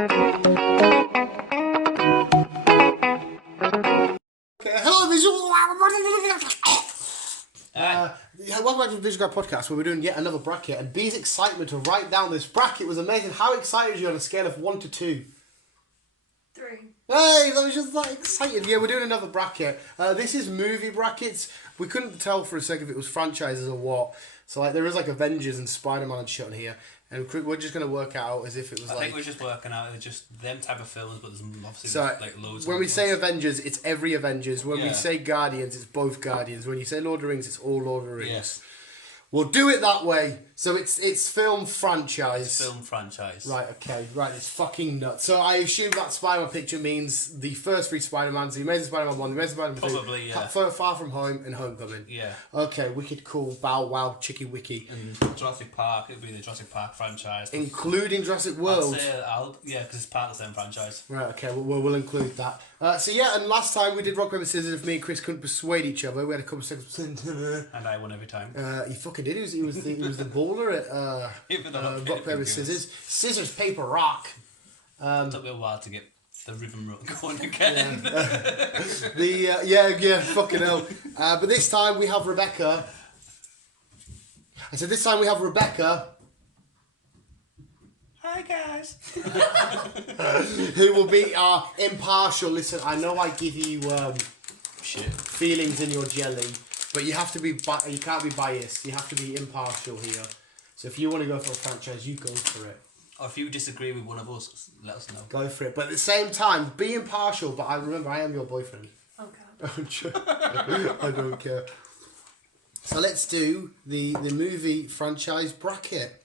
Hello, Visual. Welcome back to the Visual Guy podcast, where we're doing yet another bracket. And B's excitement to write down this bracket was amazing. How excited are you on a scale of 1 to 2? 3. Hey, that was just that excited. Yeah, we're doing another bracket. This is movie brackets. We couldn't tell for a second if it was franchises or what. So like, there is like Avengers and Spider-Man and shit on here. And we're just going to work out as if it was I think we're just working out just them type of films, but there's obviously so, like loads when of we say ones. Avengers, it's every Avengers. When we say Guardians, it's both Guardians. When you say Lord of the Rings, it's all Lord of the Rings. Yes. We'll do it that way. So it's film franchise. It's film franchise. Right, okay. Right, it's fucking nuts. So I assume that Spider-Man picture means the first 3 Spider-Mans, the Amazing Spider-Man 1, the Amazing Spider-Man 2. Probably, yeah. Far From Home and Homecoming. Yeah. Okay, wicked cool. Bow wow, chicky wicky. And Jurassic Park, it would be the Jurassic Park franchise. Including Jurassic World. I'd say, because it's part of the same franchise. Right, okay, we'll include that. So yeah, and last time we did Rock, Paper, Scissors. If me and Chris couldn't persuade each other, we had a couple of seconds. And I won every time. He fucking did. He was the bowler at Rock, Paper, Scissors. Scissors, paper, rock. It took me a while to get the rhythm going again. Fucking hell. But this time we have Rebecca. I said this time we have Rebecca. Hi guys. Who will be our impartial. Listen, I know I give you feelings in your jelly, but you have to be. You can't be biased. You have to be impartial here. So if you want to go for a franchise, you go for it. Or if you disagree with one of us, let us know. Go for it. But at the same time, be impartial. But I am your boyfriend. Okay. I don't care. So let's do the movie franchise bracket.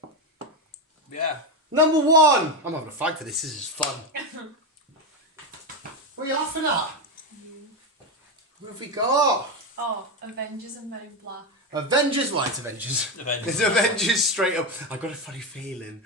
Yeah. Number 1. I'm having a fag for this. This is fun. What are you laughing at? What have we got? Oh, Avengers and Men in Black. Avengers. Why it's Avengers? It's Avengers straight up. I got a funny feeling.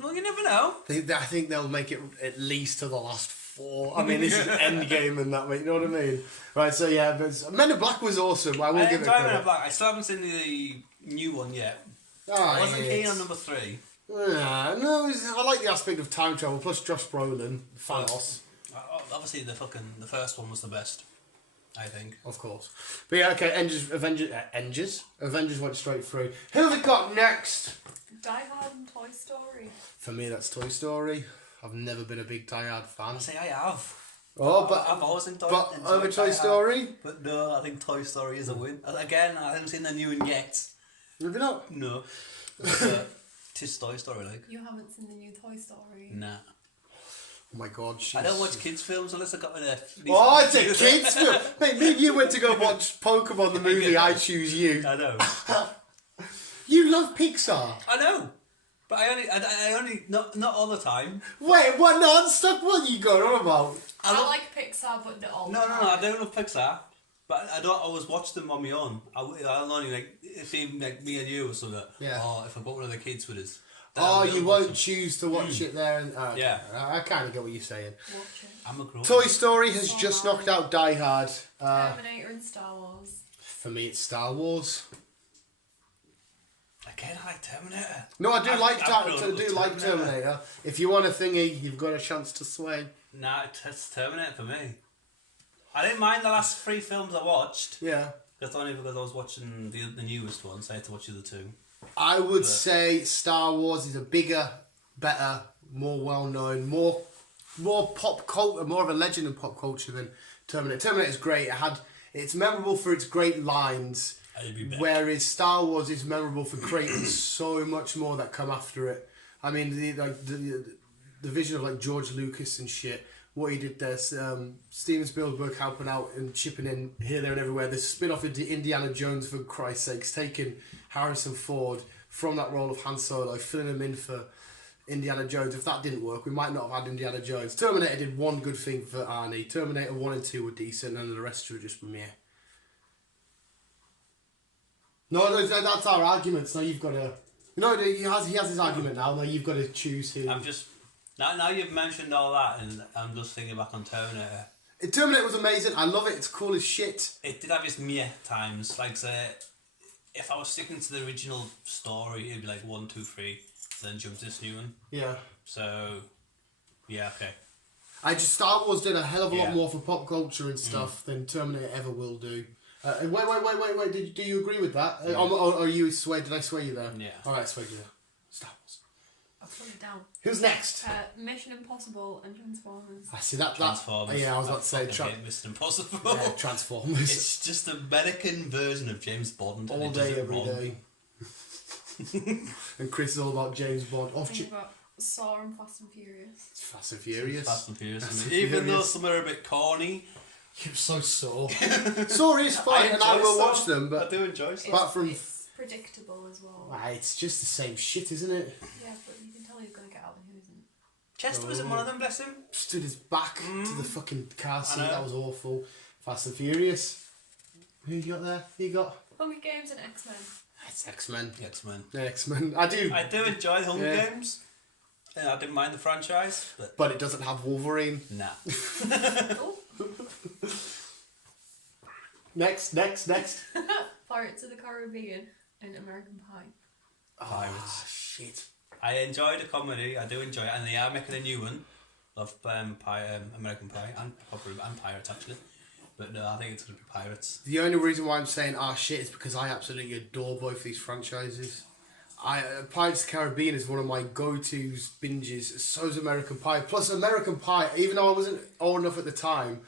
Well, you never know. I think they'll make it at least to the last 4. I mean, this is Endgame and that, mate. You know what I mean? Right. So yeah, but Men in Black was awesome. I will give it credit. Men in Black. I still haven't seen the new one yet. Oh, I wasn't keen on number 3. No, I like the aspect of time travel. Plus Josh Brolin, Thanos. Obviously, the first one was the best. I think. Of course. But yeah, okay, Avengers went straight through. Who have we got next? Die Hard and Toy Story. For me, that's Toy Story. I've never been a big Die Hard fan. I say I have. Oh, but I've always enjoyed. But over Toy Story? But no, I think Toy Story is a win. Again, I haven't seen the new one yet. Have you not? No. But, tis Toy Story, like. You haven't seen the new Toy Story? Nah. Oh my god, I don't watch kids' films unless I got me there. Oh, it's a kids' film! Mate, me and you went to go watch Pokemon the movie, I Choose You. I know. You love Pixar. I know. But I only not all the time. Wait, what non-stop? What you going on about? I like Pixar, but not all the time. No, I don't love Pixar. But I don't always watch them on my own. I'll only, like, if even like me and you or something. Yeah. Or if I've got one of the kids with us. Oh, you won't choose to watch it there. And okay. Yeah. I kind of get what you're saying. Watch it. I'm a grown Toy Story has just knocked out Die Hard. Terminator and Star Wars. For me, it's Star Wars. Again, I like Terminator. No, I do like Terminator. If you want a thingy, you've got a chance to sway. Nah, it's Terminator for me. I didn't mind the last 3 films I watched. Yeah. That's only because I was watching the newest one, so I had to watch the other 2. I would say Star Wars is a bigger, better, more well-known, more pop culture, more of a legend in pop culture than Terminator. Terminator's great. It's memorable for its great lines, whereas Star Wars is memorable for creating so much more that come after it. I mean, the vision of like George Lucas and shit. What he did there, Steven Spielberg helping out and chipping in here, there and everywhere. The spin-off into Indiana Jones, for Christ's sakes, taking Harrison Ford from that role of Han Solo, filling him in for Indiana Jones. If that didn't work, we might not have had Indiana Jones. Terminator did one good thing for Arnie. Terminator 1 and 2 were decent, and the rest were just meh. No, that's our arguments. Now you've got to... No, he has his argument now. Now you've got to choose who... I'm just... Now you've mentioned all that, and I'm just thinking back on Terminator. Terminator was amazing. I love it. It's cool as shit. It did have its meh times. Like, say, if I was sticking to the original story, it'd be like 1, 2, 3. then jumped to this new one. Yeah. So, yeah, okay. Star Wars did a hell of a lot Yeah. more for pop culture and stuff than Terminator ever will do. Wait. Do you agree with that? Yeah. Or you swayed? Did I sway you there? Yeah. All right, I swayed you there. Star Wars. I'll put it down. Who's next? Mission Impossible and Transformers. I see that. Transformers. Yeah, I was about to say Mission Impossible. yeah, Transformers. It's just an American version of James Bond. All and it day, does it every wrong. day. And Chris is all about James Bond. Think about Saw and Fast and Furious. It's Fast and Furious. Fast and Furious. Fast and Even though Furious. some are a bit corny. You're so sore. Saw is fun, and I enjoy will Saw. watch them, I but do enjoy Saw. Apart from- It's predictable as well. it's just the same shit, isn't it? Yeah, but you can tell who's going to get out and who isn't. Chester wasn't one of them, bless him. Stood his back to the fucking car seat. know. That was awful. Fast and Furious. Who you got there? Who you got? Hunger Games and X-Men. It's X-Men. X-Men. X-Men. I do. I do enjoy the Hunger Yeah. Games. And I didn't mind the franchise, but But it doesn't have Wolverine. nah. Oh, Next. Pirates of the Caribbean and American Pie. Pirates. Shit. I enjoy the comedy. I do enjoy it, and they are making a new one of American Pie and Pirates actually. But no, I think it's going to be Pirates. The only reason why I'm saying shit is because I absolutely adore both these franchises. Pirates of the Caribbean is one of my go-tos binges. So is American Pie. Plus American Pie, even though I wasn't old enough at the time,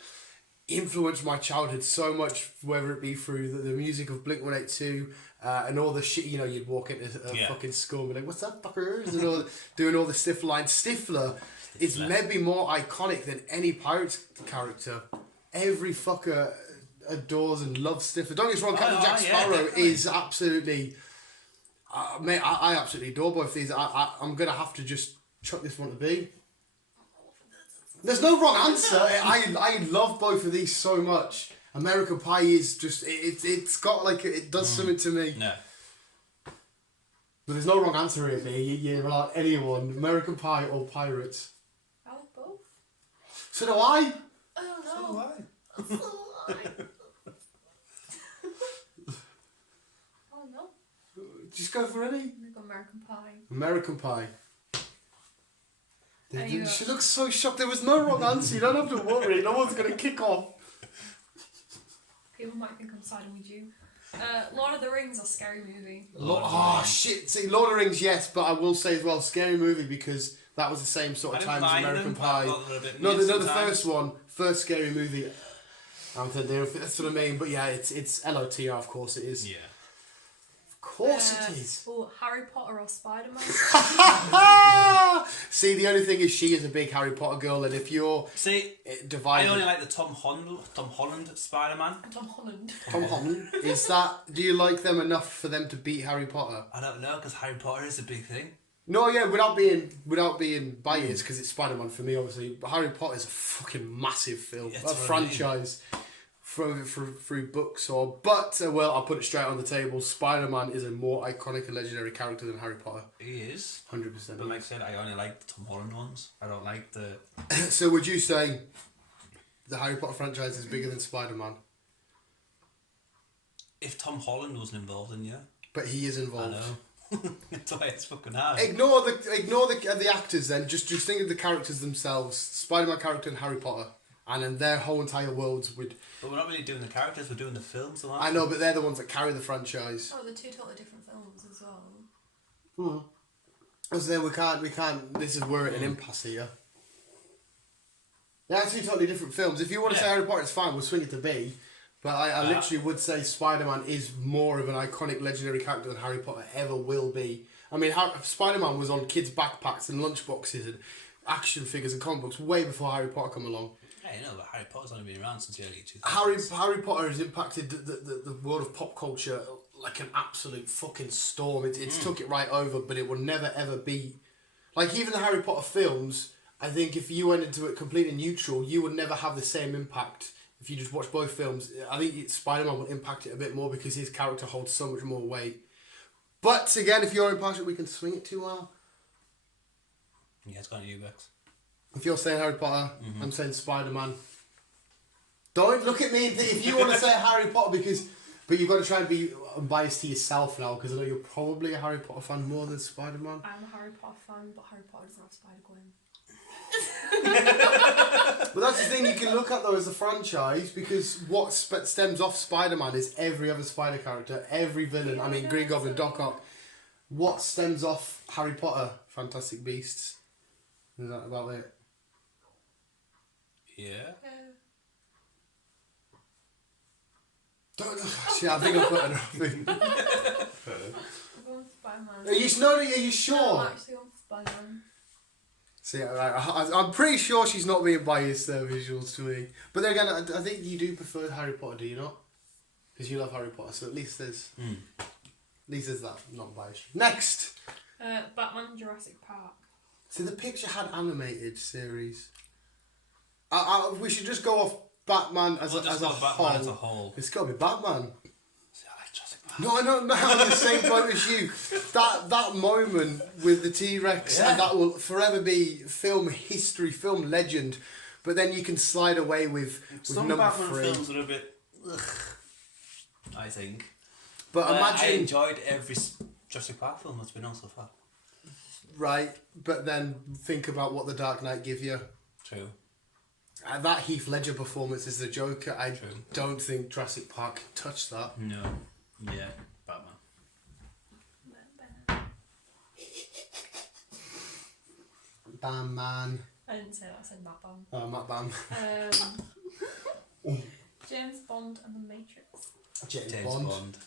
influenced my childhood so much, whether it be through the music of Blink-182 and all the shit, you'd walk into a fucking school and be like, what's up, fuckers? And all, doing all the Stifler lines. Stifler is maybe more iconic than any Pirates character. Every fucker adores and loves Stifler. Don't get me wrong, Captain Jack Sparrow is absolutely... mate, I absolutely adore both these. I'm going to have to just chuck this one to B. There's no wrong answer. I love both of these so much. American Pie is just... It's got like... It does something to me. No. But there's no wrong answer here, me. You're like anyone. American Pie or Pirates. I like both. So do I. I don't So know. do I. Oh no. Just go for any. I'm gonna go American Pie. American Pie. There you go. She looks so shocked. There was no wrong answer. You don't have to worry. No one's going to kick off. People might think I'm siding with you. Lord of the Rings or Scary Movie? Shit. See, Lord of the Rings, yes, but I will say as well, Scary Movie, because that was the same sort of I time didn't as mind American them, Pie. but I thought they were a bit No, weird the sometimes. first Scary Movie. That's what I mean. But yeah, it's LOTR, of course it is. Yeah. Of course it is. Oh, Harry Potter or Spider-Man? See, the only thing is she is a big Harry Potter girl, and if you're See, divided... I only like the Tom Holland Spider-Man. Tom Holland. Tom Holland, is that... Do you like them enough for them to beat Harry Potter? I don't know, because Harry Potter is a big thing. No, yeah, without being biased, because it's Spider-Man for me, obviously. But Harry Potter is a fucking massive film, That's a what I mean. franchise. Through books I'll put it straight on the table. Spider-Man is a more iconic and legendary character than Harry Potter. He is. 100%. But like I said, I only like the Tom Holland ones. I don't like the... So would you say the Harry Potter franchise is bigger than Spider-Man? If Tom Holland wasn't involved, then yeah. But he is I involved. know. That's why it's fucking hard. Ignore the actors then. Just think of the characters themselves. Spider-Man character and Harry Potter. And then their whole entire worlds would... But we're not really doing the characters, we're doing the films. Aren't I know, but they're the ones that carry the franchise. Oh, they're two totally different films as well. So then we can't, this is we're at an impasse here. They're two totally different films. If you want to say Harry Potter, it's fine, we'll swing it to B. But I literally would say Spider-Man is more of an iconic, legendary character than Harry Potter ever will be. I mean, Spider-Man was on kids' backpacks and lunchboxes and action figures and comic books way before Harry Potter come along. Yeah, you know, but Harry Potter's only been around since the early 2000s. Harry Potter has impacted the world of pop culture like an absolute fucking storm. It's took it right over, but it will never ever be... Like, even the Harry Potter films, I think if you went into it completely neutral, you would never have the same impact. If you just watch both films, I think Spider-Man will impact it a bit more because his character holds so much more weight. But again, if you're impartial, we can swing it to Yeah, it's gone to you, Bex. If you're saying Harry Potter, I'm saying Spider-Man. Don't look at me and think, if you want to say Harry Potter, because But you've got to try and be unbiased to yourself now, because I know you're probably a Harry Potter fan more than Spider-Man. I'm a Harry Potter fan, but Harry Potter doesn't have Spider-Gwen. But that's the thing you can look at though as a franchise, because what stems off Spider-Man is every other Spider character, every villain. I mean, Green Goblin, Doc Ock. What stems off Harry Potter? Fantastic Beasts. Is that about it? Yeah. Shit, I think I put enough in. I'm going for Spider-Man. Are you sure? No, I'm actually going for Spider-Man. See, I'm pretty sure she's not being biased visuals to me. But then again, I think you do prefer Harry Potter, do you not? Because you love Harry Potter, so at least there's that non-biased. Next! Batman Jurassic Park. See, the picture had animated series. We should just go off Batman as a whole. It's got to be Batman. See, I like Jurassic Park. No, I'm the same boat as you. That moment with the T-Rex, and that will forever be film history, film legend. But then you can slide away with some number Batman 3. films are a bit, I think. But imagine, I enjoyed every Jurassic Park film that's been on so far. Right, but then think about what The Dark Knight give you. True. That Heath Ledger performance as the Joker, I don't think Jurassic Park can touch that. No. Yeah, Batman. Bam Man. I didn't say that, I said Matt Bam. Oh, Matt Bam. James Bond and the Matrix. James Bond.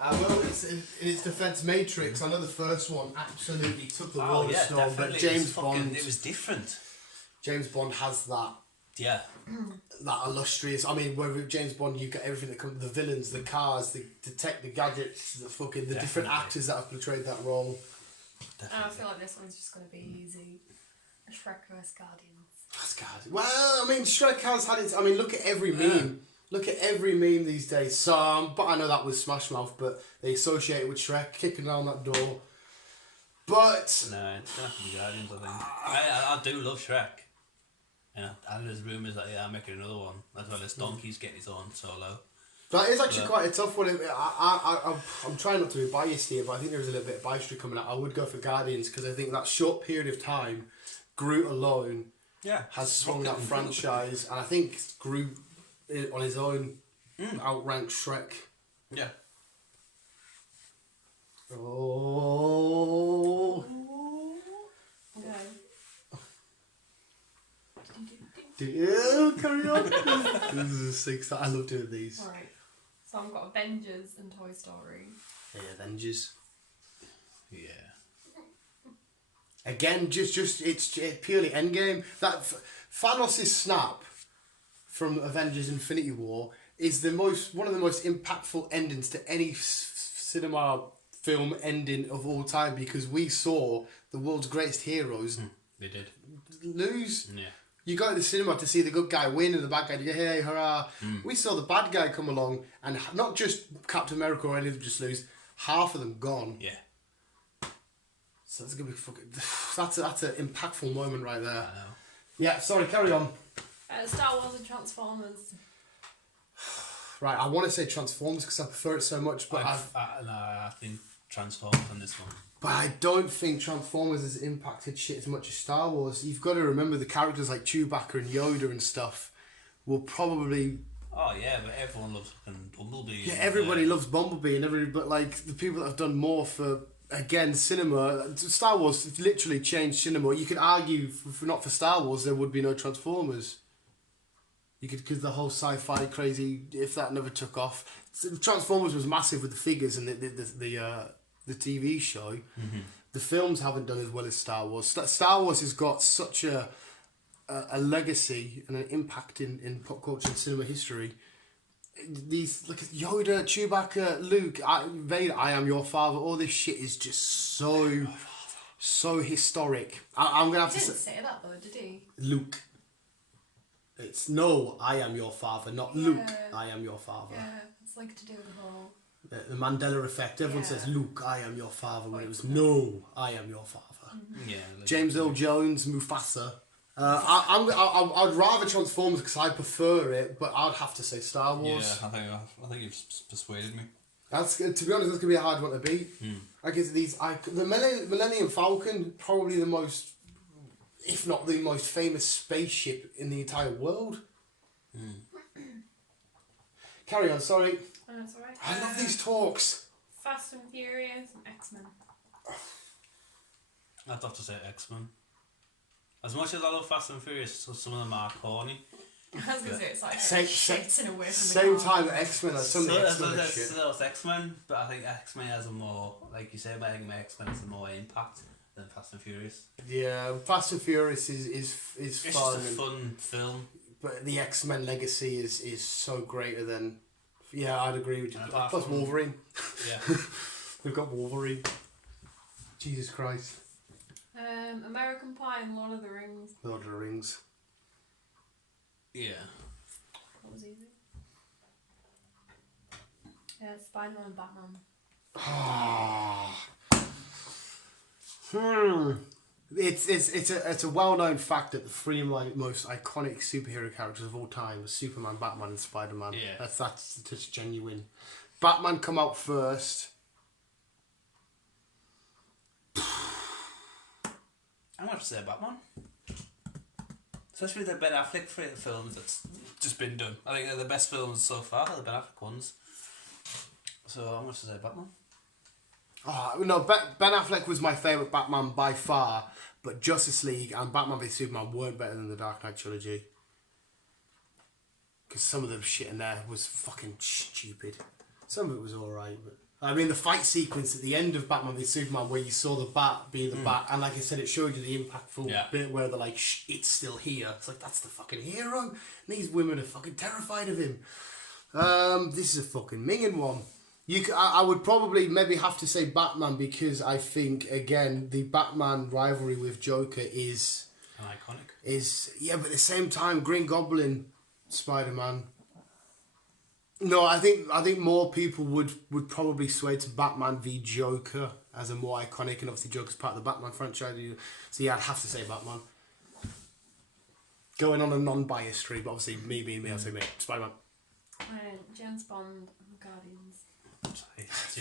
Well, in its defence, Matrix, I know the first one absolutely took the world of storm, but James Bond... It was different. James Bond has that... Yeah. That illustrious... I mean, where with James Bond, you've got everything that comes... The villains, the cars, the tech, the gadgets, the different actors that have portrayed that role. I feel like this one's just going to be easy. Shrek vs Guardians. That's Guardians. Well, I mean, Shrek has had its... I mean, look at every meme. Look at every meme these days. But I know that was Smash Mouth, but they associate it with Shrek kicking down that door. But... No, it's going to have to be Guardians, I think. I do love Shrek. And there's rumours that they are making another one, as well as Donkey's getting his own solo. That is actually quite a tough one. I'm trying not to be biased here, but I think there's a little bit of biased coming out. I would go for Guardians, because I think that short period of time, Groot alone has swung that franchise, and I think Groot on his own outranked Shrek. Yeah. Oh. Okay. Carry on. This is 6. I love doing these. Alright. So I've got Avengers and Toy Story. Yeah, Avengers. Yeah. Again, it's purely Endgame. That Thanos' snap from Avengers Infinity War is one of the most impactful endings to any cinema film ending of all time, because we saw the world's greatest heroes They did. lose. Yeah. You go to the cinema to see the good guy win and the bad guy go, hey, hurrah. We saw the bad guy come along, and not just Captain America or any of them just lose, half of them gone. Yeah. So that's gonna be fucking... That's an impactful moment right there. I know. Yeah, sorry, carry on. Star Wars and Transformers. Right, I want to say Transformers because I prefer it so much, but I think Transformers on this one. But I don't think Transformers has impacted shit as much as Star Wars. You've got to remember the characters like Chewbacca and Yoda and stuff will probably... Oh yeah, but everyone loves fucking Bumblebee. Yeah, everybody loves Bumblebee and everybody, but like the people that have done more for, again, cinema, Star Wars literally changed cinema. You could argue, not for Star Wars, there would be no Transformers. You could, because the whole sci-fi crazy, if that never took off. Transformers was massive with the figures and the TV show. The films haven't done as well as Star Wars. Star Wars has got such a legacy and an impact in pop culture and cinema history. These, like Yoda, Chewbacca, Luke, Vader, I am your father. All this shit is just so historic. I'm gonna have He to didn't say say that though, did he? Luke. It's no, I am your father, not Luke. I am your father. Yeah, it's like to do with the whole... The Mandela effect. Everyone says, Luke, I am your father, when it was, no, I am your father. Yeah. James Earl Jones, Mufasa, I'd rather Transformers because I prefer it, but I'd have to say Star Wars. Yeah, I think you've persuaded me. That's, to be honest, that's gonna be a hard one to beat. I guess the Millennium Falcon, probably the most, if not the most famous spaceship in the entire world. Carry on, sorry. Oh, that's alright. I love these talks. Fast and Furious and X-Men. I'd have to say X-Men. As much as I love Fast and Furious, some of them are corny. I was gonna say it's like Same shitting away from the same car. time X-Men are some of the X-Men are shit. So it's X-Men, but I think X-Men has a more, like you said, I think X-Men has a more impact than Fast and Furious. Yeah, Fast and Furious is It's fun. just a fun film. But the X-Men legacy is so greater than... Yeah, I'd agree with you. Plus Wolverine. Yeah. We've got Wolverine. Jesus Christ. American Pie and Lord of the Rings. Lord of the Rings. Yeah. What was easy? Yeah, Spider-Man and Batman. It's a well-known fact that the three most iconic superhero characters of all time are Superman, Batman, and Spider-Man. Yeah. That's just genuine. Batman come out first. I'm going to say Batman. Especially the Ben Affleck films that's just been done. I think they're the best films so far, the Ben Affleck ones. So I'm going to say Batman. Oh, no, Ben Affleck was my favourite Batman by far, but Justice League and Batman v Superman weren't better than the Dark Knight trilogy. Because some of the shit in there was fucking stupid. Some of it was alright, but... I mean, the fight sequence at the end of Batman v Superman where you saw the bat be the bat, and like I said, it showed you the impactful bit where they're like, it's still here. It's like, that's the fucking hero. And these women are fucking terrified of him. This is a fucking minging one. I would probably maybe have to say Batman because I think, again, the Batman rivalry with Joker is... An iconic. Yeah, but at the same time, Green Goblin, Spider-Man... No, I think more people would probably sway to Batman v Joker as a more iconic, and obviously Joker's part of the Batman franchise. So yeah, I'd have to say Batman. Going on a non-biased stream, but obviously me being me, I'll say me. Spider-Man. James Bond and Guardians.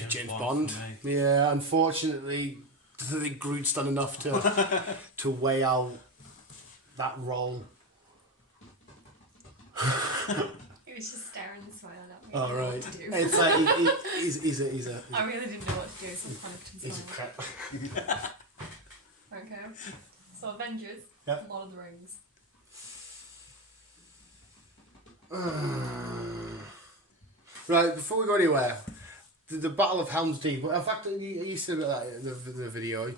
James Bond. Yeah, unfortunately, I think Groot's done enough to weigh out that role. He was just staring and smiling at me. Oh, right. What to do. It's like he's a I really didn't know what to do, so I panicked and he's a smiled. crap. Okay. So Avengers, Yeah. Lord of the Rings. Right, before we go anywhere, the Battle of Helm's Deep. In fact, you said about that in the video.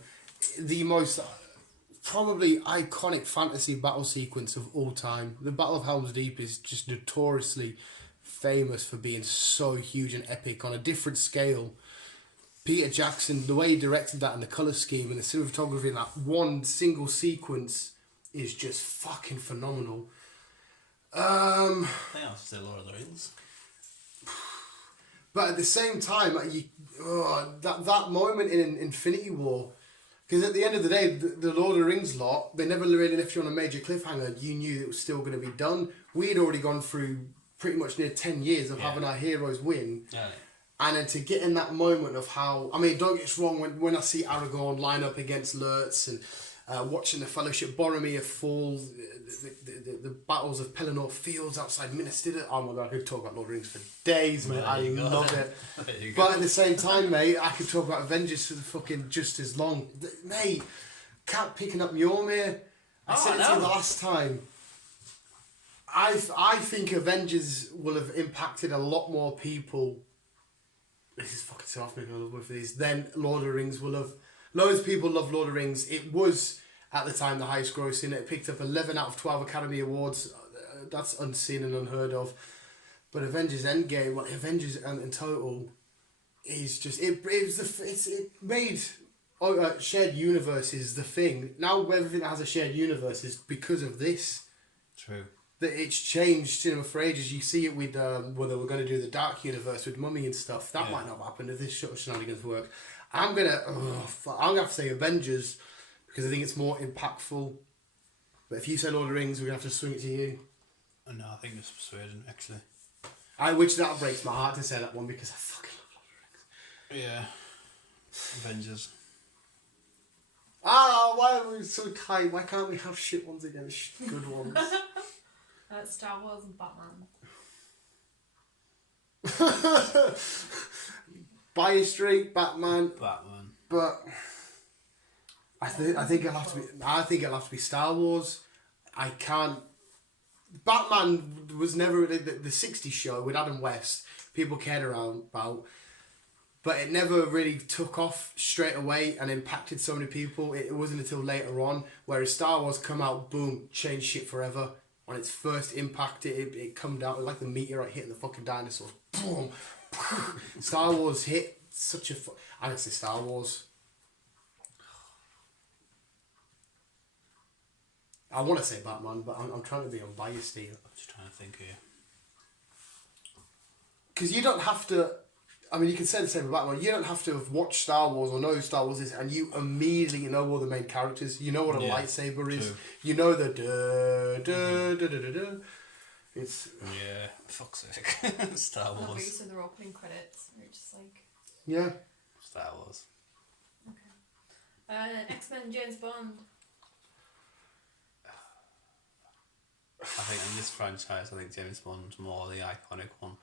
The most probably iconic fantasy battle sequence of all time. The Battle of Helm's Deep is just notoriously famous for being so huge and epic on a different scale. Peter Jackson, the way he directed that and the colour scheme and the cinematography in that one single sequence is just fucking phenomenal. I think I'll say Lord of the Rings. But at the same time, that moment in Infinity War, because at the end of the day, the Lord of the Rings lot, they never really left you on a major cliffhanger. You knew it was still going to be done. We had already gone through pretty much near 10 years of having our heroes win. Yeah. And then to get in that moment of how... I mean, don't get us wrong, when I see Aragorn line up against Lurtz and watching the Fellowship Boromir fall, the battles of Pelennor Fields outside Minas Tirith. Oh my God, I could talk about Lord of the Rings for days, mate. I love it. But at the same time, mate, I could talk about Avengers for the fucking just as long. Mate, Cat picking up Mjolnir. I said it to you the last time. I think Avengers will have impacted a lot more people. This is fucking soft, maybe I'll with these. Then Lord of the Rings will have. Loads of people love Lord of the Rings. It was at the time the highest grossing. It picked up 11 out of 12 Academy Awards. That's unseen and unheard of. But Avengers Endgame, well, Avengers in total, is just it made shared universes the thing. Now everything that has a shared universe is because of this. True. That it's changed cinema for ages. You see it with whether we're going to do the Dark Universe with Mummy and stuff. That might not have happened if this sort of shenanigans work. I'm gonna have to say Avengers because I think it's more impactful. But if you say Lord of the Rings, we're gonna have to swing it to you. Oh, no, I think it's Persuasion, actually. Which that breaks my heart to say that one because I fucking love Lord of the Rings. Yeah. Avengers. Why are we so tight? Why can't we have shit ones against good ones? Star Wars and Batman. Bias Street, Batman, but I think it'll have to be. I think it'll have to be Star Wars. I can't. Batman was never the 60s show with Adam West. People cared about, but it never really took off straight away and impacted so many people. It wasn't until later on, whereas Star Wars come out, boom, changed shit forever. On its first impact, it come down like the meteorite hitting the fucking dinosaurs. Boom. Star Wars hit such a. I would say Star Wars. I want to say Batman, but I'm trying to be unbiased here. I'm just trying to think here. Because you don't have to. I mean, you can say the same about Batman. You don't have to have watched Star Wars or know who Star Wars is, and you immediately know all the main characters. You know what a lightsaber is. True. You know the da. It's yeah, fuck's sake. Star Wars. Obviously, their opening credits are just like. yeah. Star Wars. Okay. X-Men, James Bond. I think in this franchise, I think James Bond's more the iconic one.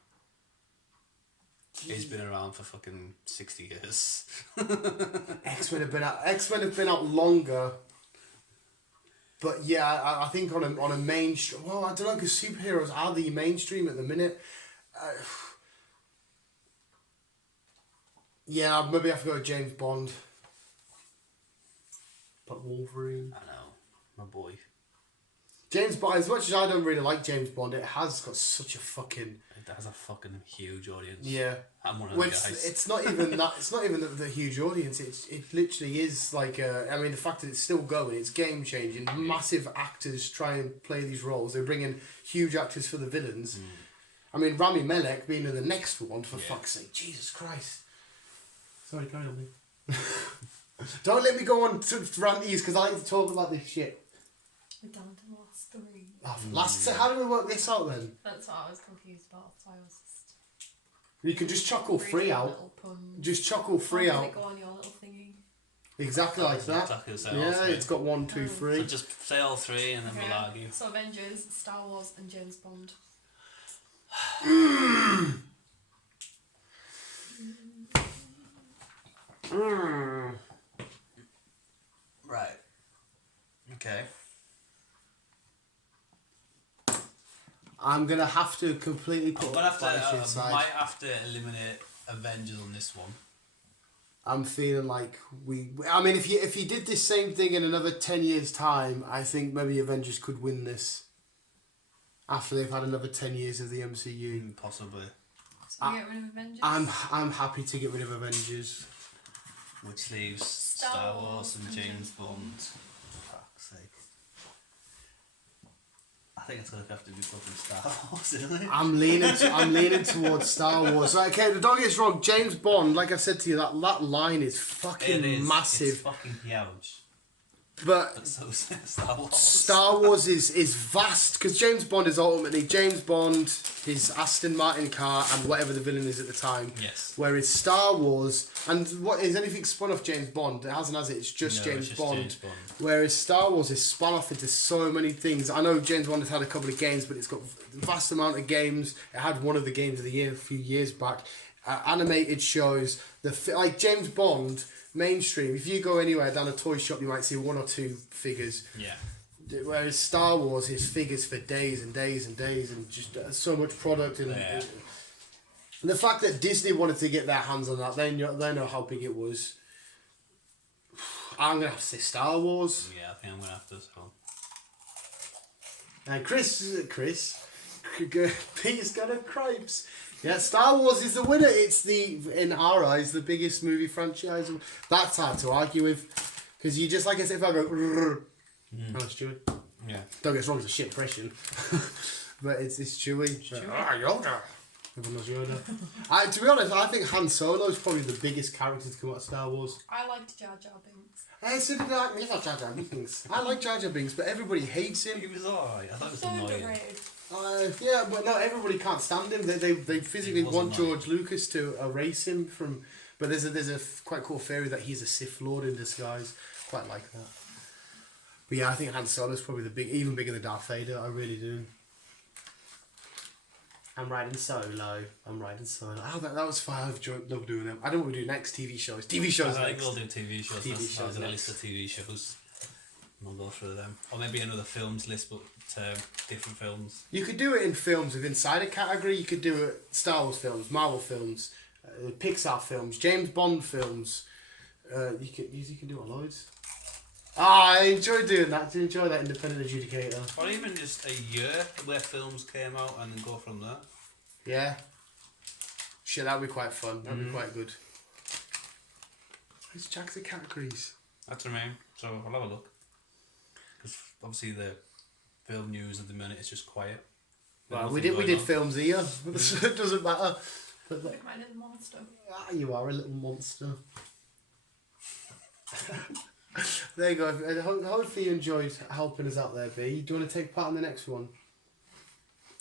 He's been around for fucking 60 years. X-Men have been out longer. But yeah, I think on a mainstream. Well, I don't know because superheroes are the mainstream at the minute. Yeah, maybe I have to go with James Bond. But Wolverine. I know, my boy. James Bond. As much as I don't really like James Bond, it has got such a fucking. It has a fucking huge audience. Yeah. I'm one of the guys. It's not even that. It's not even the huge audience. It literally is like. I mean, the fact that it's still going, it's game changing. Massive actors try and play these roles. They're bringing huge actors for the villains. I mean, Rami Malek being in the next one, for fuck's sake, Jesus Christ. Sorry, carry on, me. Don't let me go on to ranties because I like to talk about this shit. We're down to the last three. How do we work this out then? That's what I was confused about. So I was just. You can just chuck all three out. Just chuck all three out. Go on your little thingy. Exactly like that. Exactly the same. Yeah, it's got 1, 2, 3. So just say all three and then we'll argue. So Avengers, Star Wars, and James Bond. Right. Okay. I'm gonna have to completely put. I might have to eliminate Avengers on this one. I'm feeling like I mean, if he did this same thing in another 10 years' time, I think maybe Avengers could win this. After they've had another 10 years of the MCU, Possibly. So we get rid of Avengers. I'm happy to get rid of Avengers. Which leaves Star Wars and James Bond. For fuck's sake. I think it's gonna have to be fucking Star Wars, isn't it? I'm leaning towards Star Wars. Okay, don't get us wrong. James Bond, like I said to you, that line is fucking massive. It's fucking huge. But so is Star Wars. Star Wars is vast because James Bond is ultimately James Bond, his Aston Martin car, and whatever the villain is at the time. Yes. Whereas Star Wars, and what is anything spun off James Bond? It hasn't, has it? It's just James Bond. James Bond. Whereas Star Wars is spun off into so many things. I know James Bond has had a couple of games, but it's got a vast amount of games. It had one of the games of the year a few years back. Animated shows, like James Bond. Mainstream, if you go anywhere down a toy shop, you might see 1 or 2 figures. Yeah. Whereas Star Wars is figures for days and days and days, and just so much product. And the fact that Disney wanted to get their hands on that, they know how big it was. I'm gonna have to say Star Wars. Yeah, I think I'm gonna have to as well. And Chris, Peter's got a cripes. Yeah, Star Wars is the winner. It's in our eyes, the biggest movie franchise. That's hard to argue with. Because you just, like I said, if I go, hello, Stewie. Yeah. Don't get us wrong, it's a shit impression. But it's Chewie. Chewie. Yoda. Everyone knows Yoda. To be honest, I think Han Solo is probably the biggest character to come out of Star Wars. I liked Jar Jar Binks. So did I. Me not Jar Jar Binks. I like Jar Jar Binks, but everybody hates him. He was alright. I thought it was So annoying. underrated. Yeah, but no, everybody can't stand him. They physically He was want annoying. George Lucas to erase him from. But there's a quite cool theory that he's a Sith Lord in disguise. Quite like that. But yeah, I think Han Solo's probably even bigger than Darth Vader. I really do. I'm riding solo. Oh, that was fun. I've loved doing them. I don't know what we do next. TV shows. TV shows. I think next. we'll do TV shows. TV That's shows a next. list of TV shows. We'll go through them. Or maybe another films list, but different films. You could do it in films within a category. You could do it Star Wars films, Marvel films, Pixar films, James Bond films. You can do it on loads. I enjoy doing that. I enjoy that independent adjudicator. Or even just a year where films came out and then go from there. Yeah. Shit, that'd be quite fun. That'd be quite good. Where's Jack's the categories? That's what I mean. So I'll have a look. Because obviously the film news at the minute is just quiet. Well, we did films here. It doesn't matter. But Big man is a monster. you are a little monster. There you go. Hopefully you enjoyed helping us out there, B. Do you want to take part in the next one?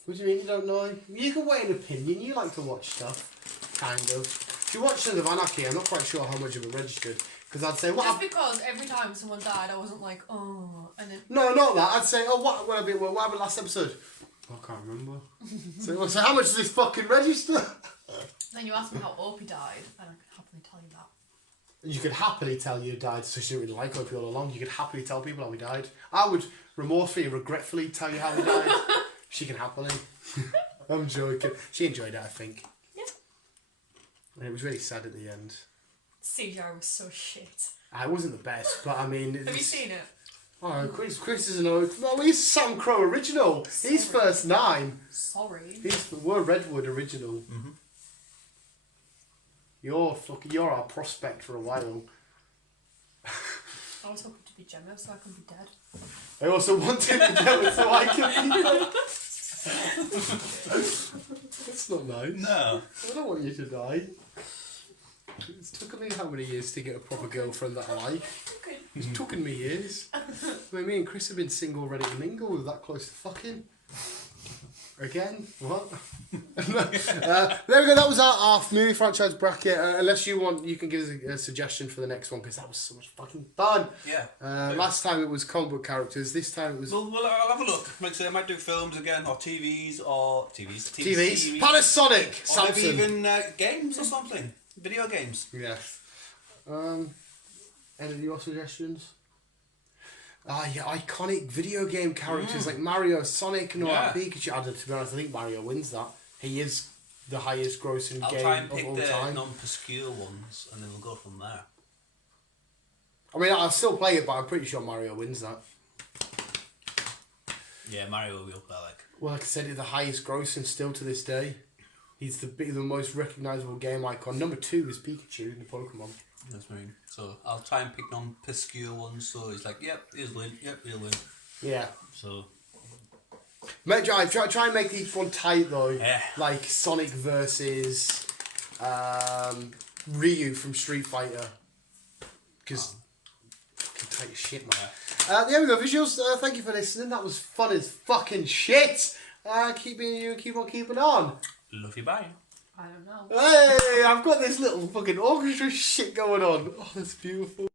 What do you mean you don't know? You can weigh an opinion. You like to watch stuff. Kind of. If you watch Sons of Anarchy, I'm not quite sure how much of it registered. Because I'd say, Just because every time someone died, I wasn't like, oh, and then... No, not that. I'd say, oh, what happened last episode? I can't remember. so how much does this fucking register? Then you asked me how Opie died, and I could happily tell you that. You could happily tell you died, so she didn't really like Opie all along. You could happily tell people how he died. I would remorsefully, regretfully tell you how he died. She can happily. I'm joking. She enjoyed it, I think. Yeah. And it was really sad at the end. CGI was so shit. I wasn't the best, but I mean... Have you seen it? Oh, Chris is an old... No, he's Sam Crow original. He's first 9. Sorry. We're Redwood original. Mm-hmm. You're our prospect for a while. I was hoping to be Gemma so I could be dead. I also want to be dead so I can be dead. That's not nice. No. I don't want you to die. It's taken me how many years to get a proper girlfriend that I like? Okay. It's taken me years. Me and Chris have been single, ready to mingle. We're that close to fucking. Again? What? There we go. That was our movie franchise bracket. Unless you want, you can give us a suggestion for the next one because that was so much fucking fun. Yeah. Last time it was comic book characters. This time it was Well, I'll have a look. Like I say, I might do films again, or TVs, or TVs. TVs. Panasonic. Or maybe Samsung. even games or something. Video games. Yeah. Any of your suggestions? Yeah, iconic video game characters like Mario, Sonic, and all that. Pikachu. To be honest, I think Mario wins that. He is the highest grossing I'll game try and of pick all the time. non-obscure ones, and then we'll go from there. I mean, I'll still play it, but I'm pretty sure Mario wins that. Yeah, Mario will be up there, like. Well, like I said, he's the highest grossing still to this day. He's the most recognisable game icon. Number 2 is Pikachu in the Pokemon. That's mean. So I'll try and pick non-obscure ones. So it's like, yep, he'll win. Yep, he'll win. Yeah. So. Try and make each one tight though. Yeah. Like Sonic versus Ryu from Street Fighter. Because fucking tight as shit, man. There we go, visuals. Thank you for listening. That was fun as fucking shit. Keep on keeping on. Love you, bye. I don't know. Hey, I've got this little fucking orchestra shit going on. Oh, that's beautiful.